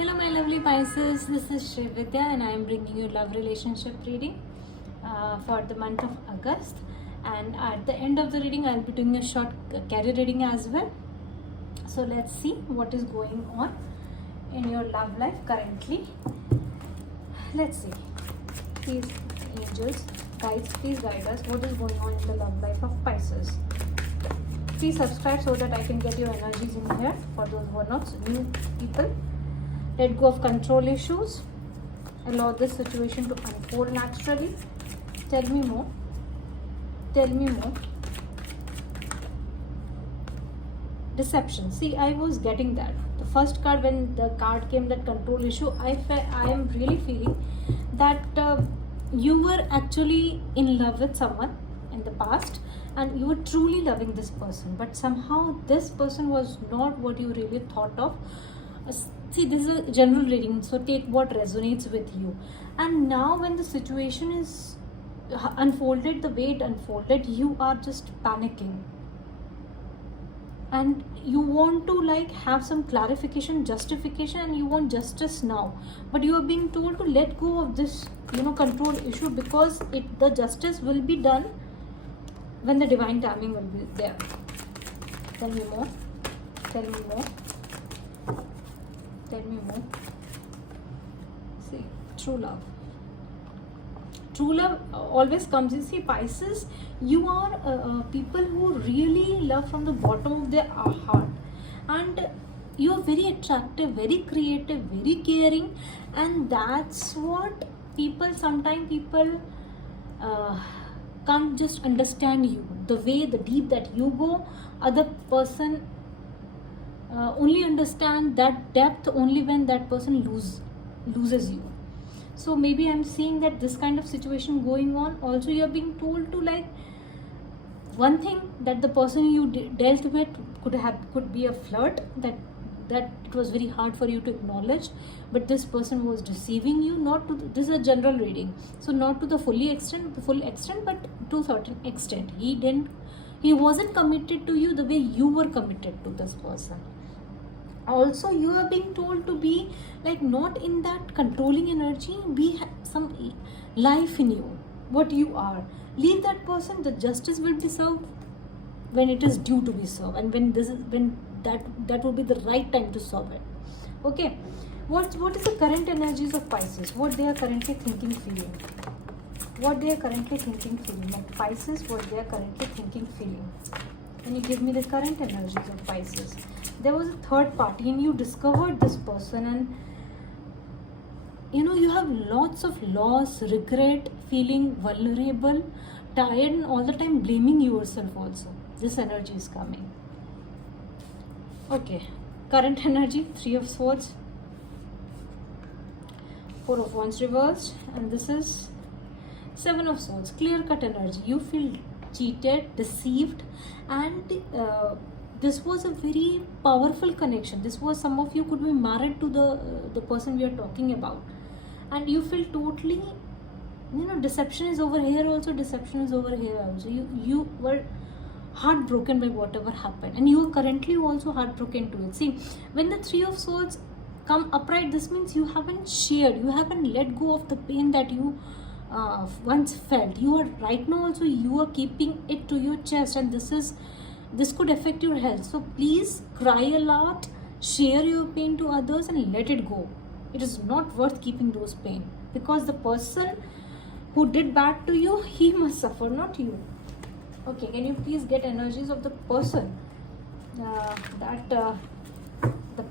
Hello my lovely Pisces, this is Srividya and I am bringing you love relationship reading for the month of August, and at the end of the reading I will be doing a short carry reading as well. So let's see what is going on in your love life currently. Let's see. Please angels, guides, please guide us what is going on in the love life of Pisces. Please subscribe so that I can get your energies in here for those who are not new people. Let go of control issues. Allow this situation to unfold naturally. Tell me more. Tell me more. Deception. See, I was getting that. The first card, when the card came, that control issue, I am really feeling that you were actually in love with someone in the past and you were truly loving this person, but somehow this person was not what you really thought of. See, this is a general reading, so take what resonates with you. And now when the situation is unfolded the way it unfolded, you are just panicking and you want to have some clarification, justification, and you want justice now, but you are being told to let go of this control issue, because the justice will be done when the divine timing will be there. Tell me more. Tell me more. Tell me more. See, true love. True love always comes. You see, Pisces, you are people who really love from the bottom of their heart, and you are very attractive, very creative, very caring, and that's what sometimes people can't just understand you. The way, the deep that you go, other person only understand that depth only when that person loses you. So maybe I'm seeing that this kind of situation going on. Also, you are being told to one thing, that the person you dealt with could be a flirt, that it was very hard for you to acknowledge, but this person was deceiving you. Not to this is a general reading, so not to the full extent, but to a certain extent. He wasn't committed to you the way you were committed to this person. Also, you are being told to be not in that controlling energy, be some life in you, what you are. Leave that person. The justice will be served when it is due to be served, and when that will be the right time to serve it. Okay, what is the current energies of Pisces? What they are currently thinking, feeling? What they are currently thinking, feeling? Like Pisces, what they are currently thinking, feeling? Can you give me the current energies of Pisces? There was a third party and you discovered this person, and you have lots of loss, regret, feeling vulnerable, tired, and all the time blaming yourself also. This energy is coming. Okay, current energy, 3 of Swords, 4 of Wands reversed, and this is 7 of Swords. Clear cut energy. You feel cheated, deceived, and this was a very powerful connection. This was, some of you could be married to the person we are talking about, and you feel totally deception is over here also, deception is over here also. You were heartbroken by whatever happened, and you are currently also heartbroken to it. See, when the 3 of Swords come upright, this means you haven't shared, you haven't let go of the pain that you once felt. You are right now also, you are keeping it to your chest, and this could affect your health. So please cry a lot, share your pain to others, and let it go. It is not worth keeping those pain, because the person who did bad to you, he must suffer, not you. Okay, can you please get energies of the person that the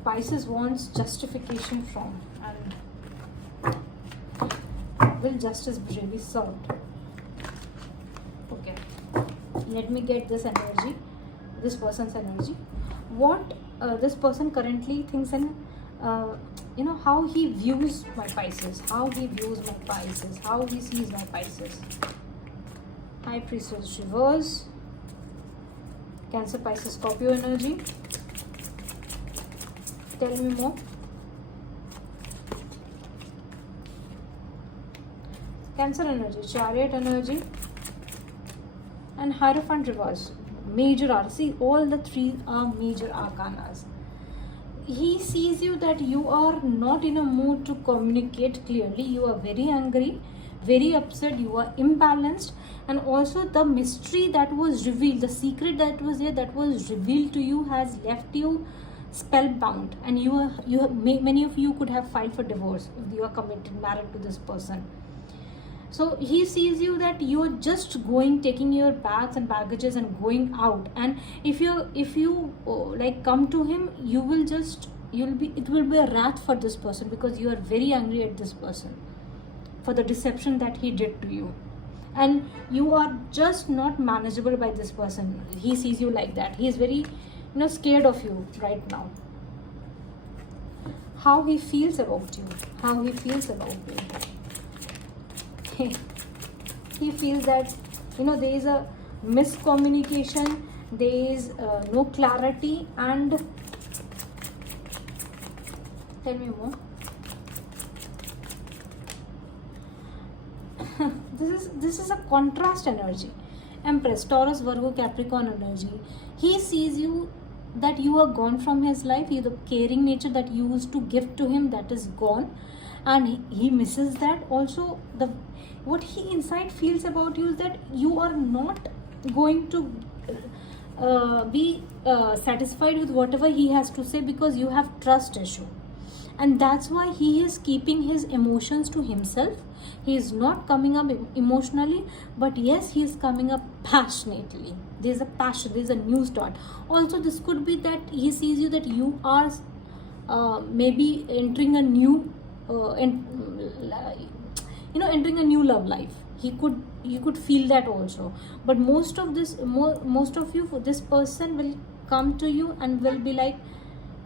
Pisces wants justification from, and will justice be really served? Okay, let me get this energy, this person's energy. What this person currently thinks, and how he views my Pisces, how he views my Pisces, how he sees my Pisces. High Priestess reverse, Cancer, Pisces, Scorpio energy. Tell me more. Cancer energy, Chariot energy, and Hierophant reverse. Major arcana. See, all the 3 are major arcanas. he sees you that you are not in a mood to communicate clearly. You are very angry, very upset, you are imbalanced, and also the mystery that was revealed, the secret that was there, that was revealed to you, has left you spellbound. And many of you could have filed for divorce if you are committed, married to this person. So he sees you that you're just taking your bags and baggages and going out. And if you like come to him, it will be a wrath for this person, because you are very angry at this person for the deception that he did to you, and you are just not manageable by this person. He sees you like that. He is very scared of you right now. How he feels about you, he feels that there is a miscommunication, there is no clarity. And tell me more. This is a contrast energy. Empress, Taurus, Virgo, Capricorn energy. He sees you that you are gone from his life. The caring nature that you used to give to him, that is gone, and he misses that. Also, what he inside feels about you is that you are not going to be satisfied with whatever he has to say, because you have trust issue, and that's why he is keeping his emotions to himself. He is not coming up emotionally, but yes, he is coming up passionately. There's a passion, there's a new start. Also, this could be that he sees you that you are maybe entering a new entering a new love life. You could feel that also. But most of you, for this person will come to you and will be like,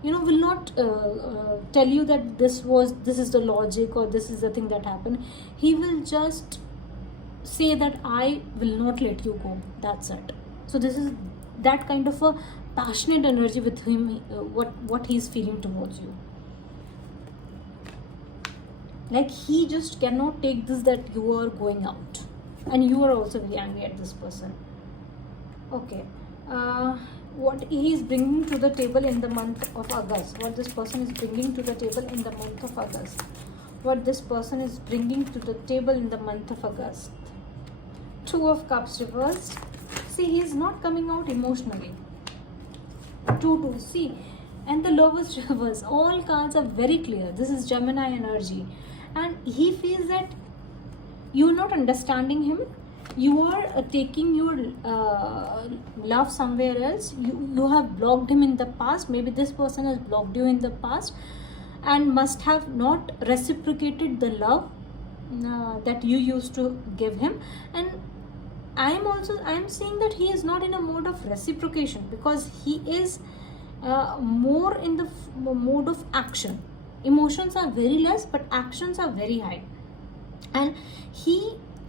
will not tell you that this is the logic or this is the thing that happened. He will just say that I will not let you go. That's it. So this is that kind of a passionate energy with him, what he's feeling towards you. Like, he just cannot take this, that you are going out, and you are also very angry at this person. Okay. What he is bringing to the table in the month of August. What this person is bringing to the table in the month of August. What this person is bringing to the table in the month of August. Two of Cups reversed. See, he is not coming out emotionally. 2. See, and the Lovers reverse. All cards are very clear. This is Gemini energy. And he feels that you are not understanding him. You are taking your love somewhere else. You have blocked him in the past. Maybe this person has blocked you in the past and must have not reciprocated the love that you used to give him. And I am seeing that he is not in a mode of reciprocation, because he is more in the mode of action. Emotions are very less, but actions are very high. And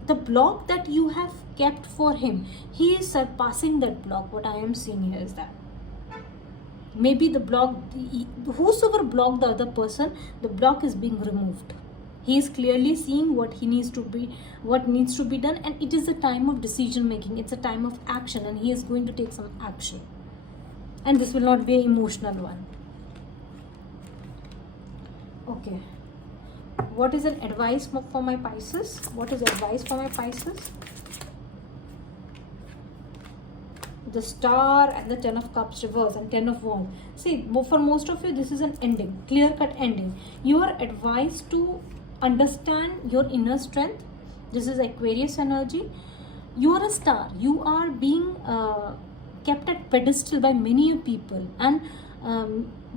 the block that you have kept for him, he is surpassing that block. What I am seeing here is that maybe the block, whosoever blocked the other person, the block is being removed. He is clearly seeing what needs to be done, and it is a time of decision making. It's a time of action, and he is going to take some action. And this will not be an emotional one. Okay. What is an advice for my Pisces? What is advice for my Pisces? The Star and the 10 of Cups reverse and 10 of Wands. See, for most of you, this is an ending, clear-cut ending. You are advised to understand your inner strength. This is Aquarius energy. You are a star. You are being kept at pedestal by many people, and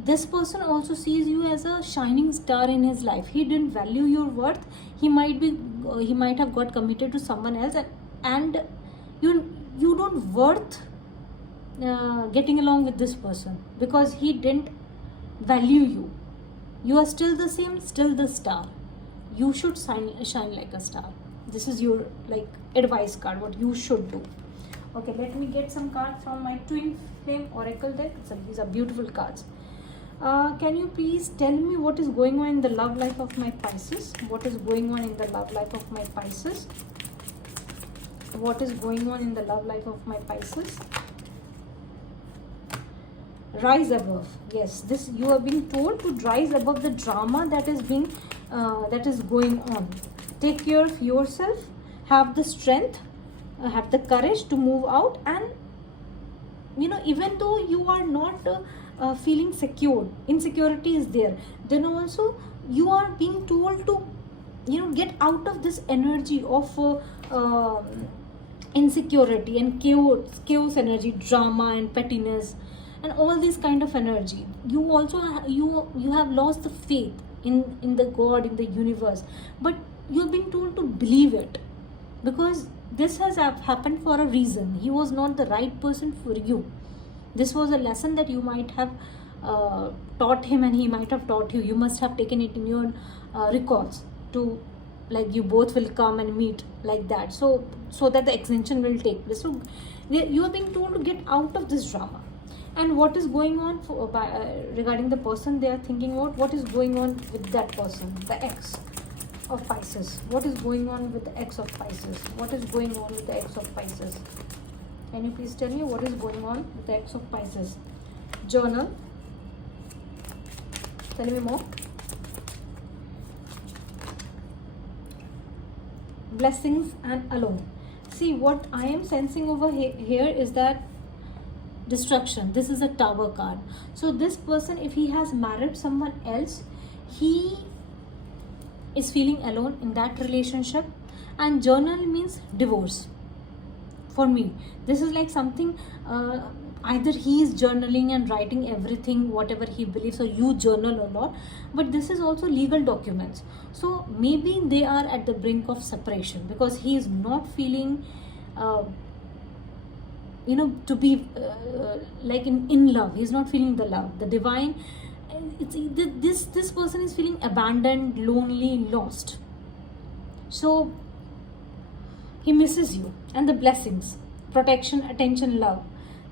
this person also sees you as a shining star in his life. He didn't value your worth. He might have got committed to someone else, and you don't worth getting along with this person, because he didn't value you. You are still the same, still the star. You should shine like a star. This is your advice card, what you should do. Okay, let me get some cards from my Twin Flame Oracle deck. These are beautiful cards. Can you please tell me what is going on in the love life of my Pisces? What is going on in the love life of my Pisces? What is going on in the love life of my Pisces? rise above. Yes, this you are being told to rise above the drama that is being that is going on. Take care of yourself, have the strength, have the courage to move out, and even though you are not feeling secure, insecurity is there, then also you are being told to get out of this energy of insecurity and chaos energy, drama and pettiness and all this kind of energy. You also you have lost the faith in the God, in the universe, but you're being told to believe it, because this has happened for a reason. He was not the right person for you. This was a lesson that you might have taught him, and he might have taught you. You must have taken it in your records to, like, you both will come and meet like that, so that the extension will take place. So you are being told to get out of this drama. And what is going on regarding the person they are thinking about? What is going on with that person, the ex of Pisces? What is going on with the ex of Pisces? What is going on with the ex of Pisces? Can you please tell me what is going on with the ex of Pisces? Journal. Tell me more. Blessings and alone. See, what I am sensing over here is that destruction. This is a Tower card. So this person, if he has married someone else, he is feeling alone in that relationship. And journal means divorce. For me, this is like something, either he is journaling and writing everything, whatever he believes, or you journal a lot, but this is also legal documents. So maybe they are at the brink of separation, because he is not feeling to be like in love. He's not feeling the love, the divine. This person is feeling abandoned, lonely, lost. So he misses you, and the blessings, protection, attention, love.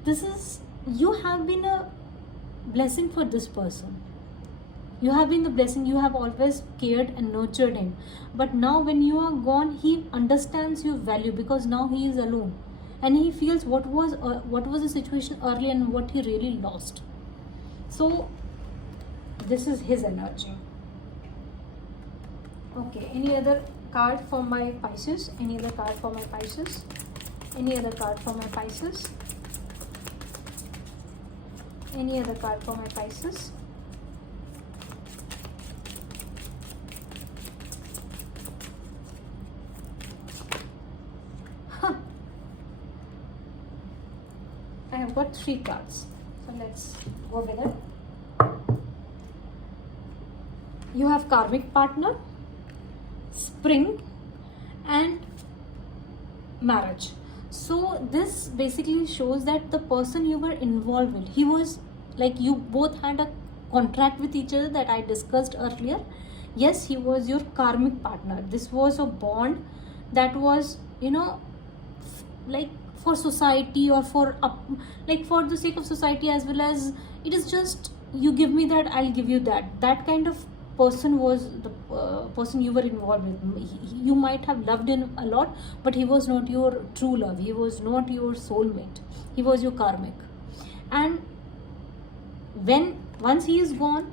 This is, you have been a blessing for this person. You have been the blessing. You have always cared and nurtured him, but now when you are gone, he understands your value, because now he is alone, and he feels what was the situation earlier and what he really lost. So this is his energy. Okay, any other card for my Pisces? Any other card for my Pisces? Any other card for my Pisces? Any other card for my Pisces? I have got 3 cards, so let's go with it. You have karmic partner, spring, and marriage. So this basically shows that the person you were involved with, he was like, you both had a contract with each other that I discussed earlier. Yes, he was your karmic partner. This was a bond that was, like for society, or for the sake of society, as well as it is just, you give me that, I'll give you that kind of person was the person you were involved with. You might have loved him a lot, but he was not your true love. He was not your soulmate. He was your karmic. And once he is gone,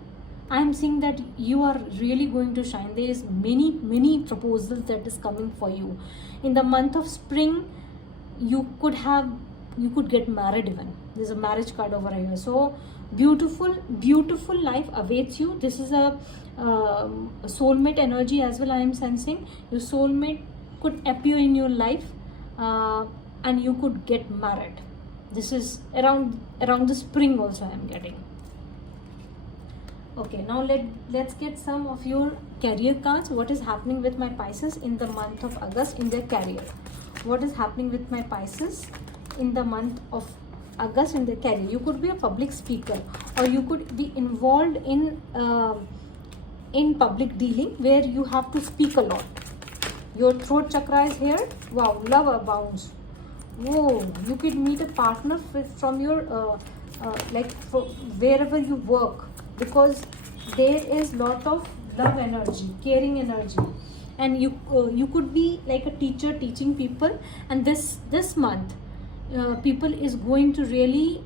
I am seeing that you are really going to shine. There is many proposals that is coming for you in the month of spring. You could get married even. There's a marriage card over here. So beautiful life awaits you. This is a soulmate energy as well. I am sensing your soulmate could appear in your life, and you could get married. This is around the spring also I am getting. Okay, now let's get some of your career cards. What is happening with my Pisces in the month of August in their career? What is happening with my Pisces in the month of August in their career? You could be a public speaker, or you could be involved in public dealing where you have to speak a lot. Your throat chakra is here. Wow, love abounds. Whoa, you could meet a partner from your wherever you work, because there is lot of love energy, caring energy, and you could be like a teacher teaching people. And this month people is going to really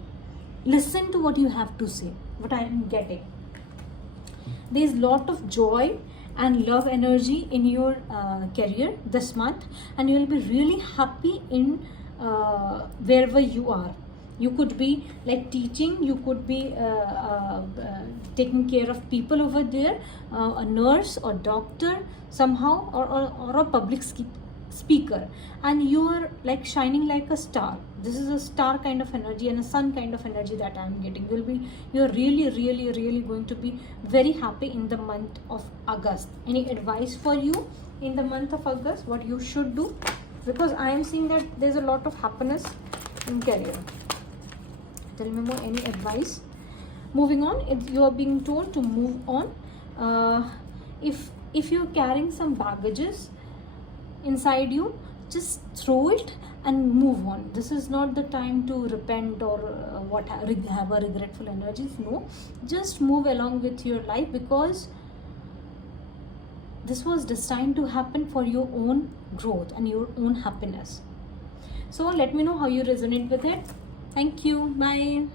listen to what you have to say, what I am getting. There is lot of joy and love energy in your career this month, and you will be really happy in wherever you are. You could be like teaching, you could be taking care of people over there, a nurse or doctor somehow, or a public speaker, and you are like shining like a star. This is a star kind of energy and a sun kind of energy that I am getting. You're really going to be very happy in the month of August. Any advice for you in the month of August, what you should do? Because I am seeing that there's a lot of happiness in career. Tell me more, any advice? Moving on, you are being told to move on. If you're carrying some baggages inside you, just throw it and move on. This is not the time to repent or have a regretful energies. No, just move along with your life, because this was destined to happen for your own growth and your own happiness. So let me know how you resonate with it. Thank you. Bye.